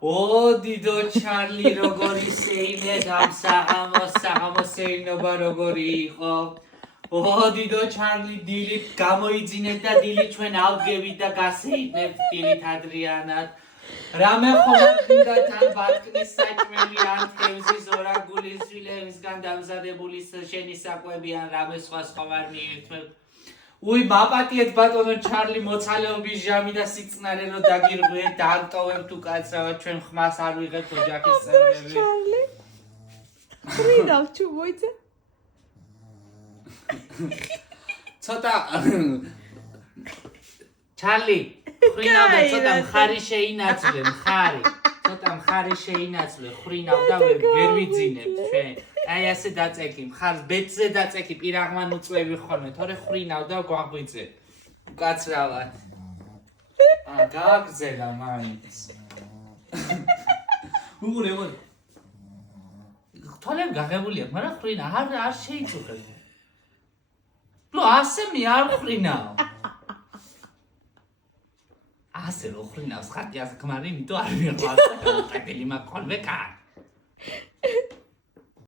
ო დიდო ჩარლი როგორი შეინე საღამო შეინობა როგორი იყო ო დიდო ჩარლი დილი გამოიძინეთ და დილი ჩვენ ავგებით და გასეინებთ დილით ადრიანად რამე ხომარდინდა თან ბატკნის საჭმელი ან თევზის ორაგულის შვილებისგან დამზადებული შენი საკვები ან რამე სხვა ვარ მიირთმევთ უი მაპატიეთ ბატონო ჩარლი მოცალეობის ჟამი და სიწნარე რო დაგირღვიეთ დაანტოვებთ უკაცრავად ჩვენ ხმას არ ვიღებთ ოჯახის წევრები ჩარლი ხრინავ ჩუბოიცე ცოტა ჩარლი ხრინავ და ცოტა მხარი შეინაცვლე მხარი ცოტა მხარი შეინაცვლე ხრინავ და ვერ ვიძინებ ჩვენ აი ასე დაწეკი მხარს ბეწზე დაწეკი პირაღმან უწევი ხოლმე თორე ხრინავ და გვაღვიძე უკაცრავად გააგზელა მაინც უღურე თოლემ გაღებული აქვს მაგრამ ხრინა არ შეიწუხებ ნუ ასე მე არ ხრინავ ასე რო ხრინავს ხატი ასე ქმარი იმიტომ არ მიყვარს და გადაყელი მაქვს ხოლმე კარ